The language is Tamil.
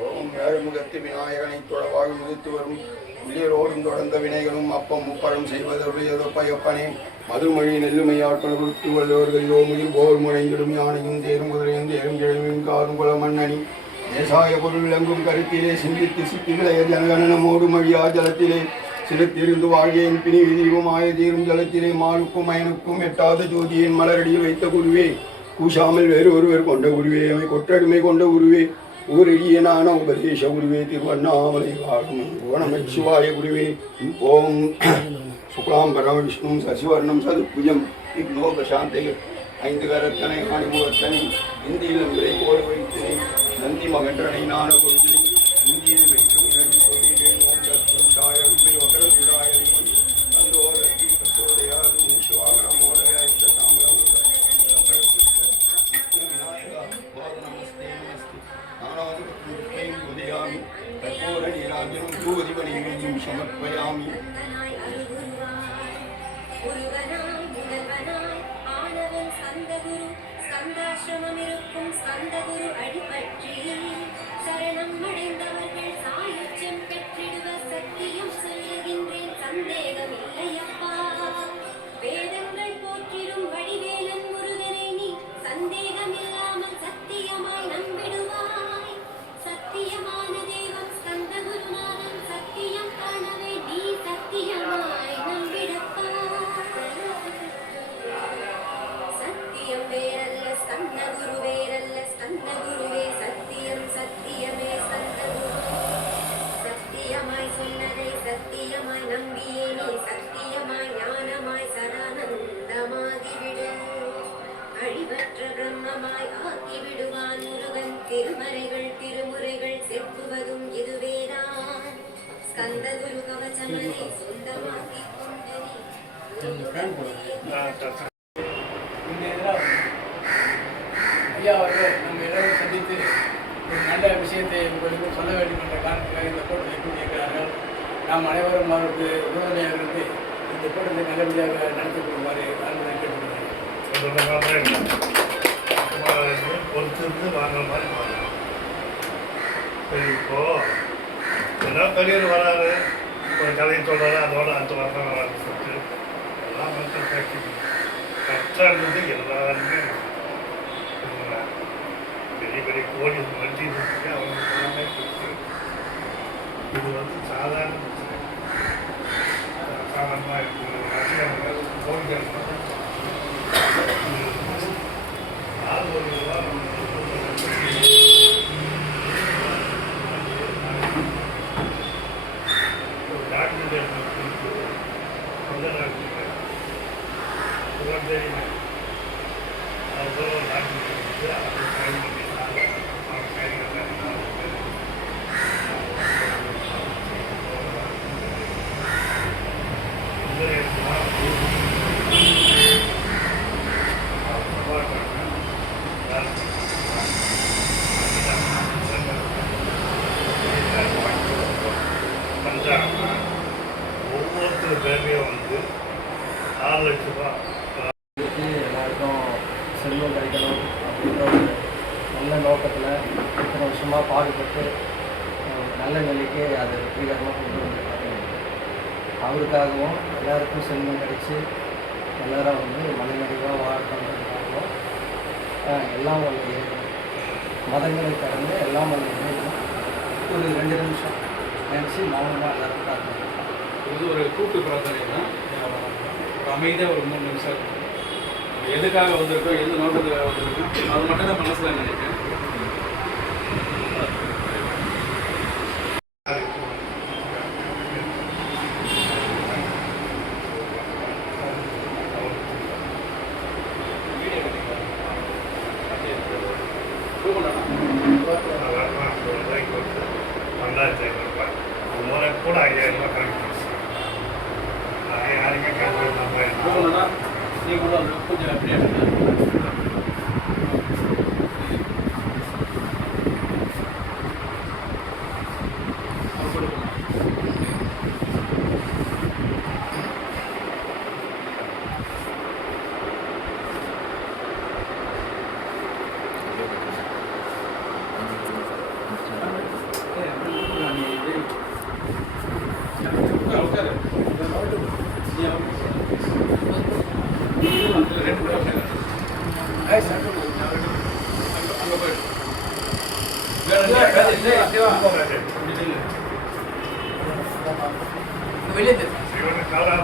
ஓம் ஏழுமுகத்து விநாயகனை தொழவாக முதித்து வரும் உயிரோடும் தொடர்ந்த வினைகளும் அப்பம் முப்பரம் செய்வதொப்பையப்பனே மதுமொழி நெல்லுமையாட்கள் கொடுத்து வல்லவர்கள் ஓமுகில் போர் முறைந்திடும் யானையும் தேரும் குதிரையும் தேரும் கிழமையும் காரும் குல மன்னனி தேசாய பொருள் விளங்கும் கருத்திலே சிந்தித்து சித்தி விளைய ஜனகணனமோடு மொழியா ஜலத்திலே சிறுத்திருந்து வாழ்கையின் பிணி விதிவும் ஆய தீரும் ஜலத்திலே மாலுக்கும் அயனுக்கும் எட்டாத ஜோதியின் மலரடியில் வைத்த குருவே கூசாமல் வேறு ஒருவர் கொண்ட குருவே அவை கொற்றடிமை கொண்ட குருவே ஊரடியனான உபதேச குருவே திருவண்ணாமலை வாழும் ஓணமச்சிவாய குருவே ஓம் சுக்லாம் பரம விஷ்ணு சசிவர்ணம் சதுப்புஜம் விக்னோ பிரசாந்தை ஐந்து கரத்தனை அணிமுகத்தனை இந்தியில் விரை கோடு வைத்தனை நந்தி மகன்றனை நான கொடுத்தனை இந்தியில் வைக்கும் இரண்டு சொல்லிட்டேன் ஓம் தத்துவம் சாய உண்மை வகர குடாய தந்தோரத்தி பிரசோதயாது சிவாகரம் மோதய தாமரம் விநாயகா நமஸ்தே நமஸ்தே நானாதிபத்தியம் உதயாமி கற்பூர நீராஜனம் பூவதிபணியும் சமர்ப்பயாமி ஸ்கந்தாசிரமமிருக்கும் ஸ்கந்தகுரு அடிபற்றி சரணம் அடைந்தவர்கள் சாயுஜ்யம் பெற்றிடுவ சத்தியம் சொல்லுகின்றேன் சந்தேகம் இல்லையப்பா வேதங்கள் போற்றிடும் வடிவேலன் முருகனை நீ சந்தேகம் இல்லாமல் சத்தியமாய் நம்பிடுவாய் சத்தியமான தேவன் ஸ்கந்தகுருநாதன் சத்தியம் காணவே நீ சத்தியமாய் நம்பிடப்பா சத்தியம் வேறல்ல ஸ்கந்தகுரு வேறல்ல ஸ்கந்தகுருவே சத்தியம் சத்தியமே ஸ்கந்தகுரு சத்தியமாய் சொன்னதை சத்தியமாய் நம்பியே நீ சத்தியமாய் ஞானமாய் சதானந்தமாகிவிடு அழிவற்ற பிரம்மமாய் ஆக்கிவிடுவான் முருகன் திருமறைகள் திருமுறைகள் செப்புவதும் இதுவேதான் ஸ்கந்தகுரு கவசமனை சொந்தமாக்கிக் கொண்டனே ஐயா அவர்கள் நம்ம எல்லாரும் சந்தித்து ஒரு நல்ல விஷயத்தை உங்களுக்கு சொல்ல வேண்டும் என்ற காரணத்தில் இந்த கூட்டத்தை கூட்டியிருக்கிறார்கள். நாம் அனைவரும் அவருக்கு உறுதுணையாக இருந்து இந்த கூட்டத்தை நல்லபடியாக நடத்தி கொடுக்குமாறு அன்புடன் கேட்டுக்கொள்கிறேன். பொறுத்திருந்து வாங்குற மாதிரி வாங்கலாம். இப்போ ஏதோ பெரியவர் வராது, ஒரு கதையை சொல்கிறாரு, அதோட 5 வருஷம் வராது சொல்லிட்டு எல்லாம் மக்கள் பேசிக்கணும். கஷ்டன்றது எல்லாருமே பெரிய பெரிய கோழி வண்டி இருக்கு, அவங்களுக்கு எல்லாமே கொடுத்து இது சாதாரண பிரச்சனை. சாதாரணமாக இருக்குது கோழிகள் டாக்டர் ஒவ்வொருத்தர் பேர்லேயும் 6 லட்ச ரூபா எல்லாருக்கும் செல்வம் கிடைக்கணும் அப்படின்ற ஒரு நல்ல நோக்கத்தில் இத்தனை வருஷமாக பாடுபட்டு நல்ல நிலைக்கு அதை வெற்றிகரமாக கொண்டு வந்துருக்காங்க. அவருக்காகவும் எல்லாருக்கும் செல்வம் கிடைச்சி எல்லாரும் மனநிறைவாக வாழ்றதுக்காகவும் எல்லாம் வந்து மதங்களை கடந்து எல்லாம் வந்து ஒரு 2 நிமிஷம் நினச்சி மௌனமாக எல்லாரும் பார்க்கணும். இது ஒரு கூட்டு பிரார்த்தனை தான். ஒரு அமைதியாக ஒரு 3 நிமிஷம் இருக்கும். எதுக்காக வந்திருக்கோம், எது நோக்கத்துக்காக வந்திருக்கோம், அது மட்டும் தான் மனசில் நினைக்கிறேன். கூட 5000 ரூபாய் கணக்கு யாருமே நீங்களும் கொஞ்சம் அப்படியே வெளியே தெரியும் இவனை காலாக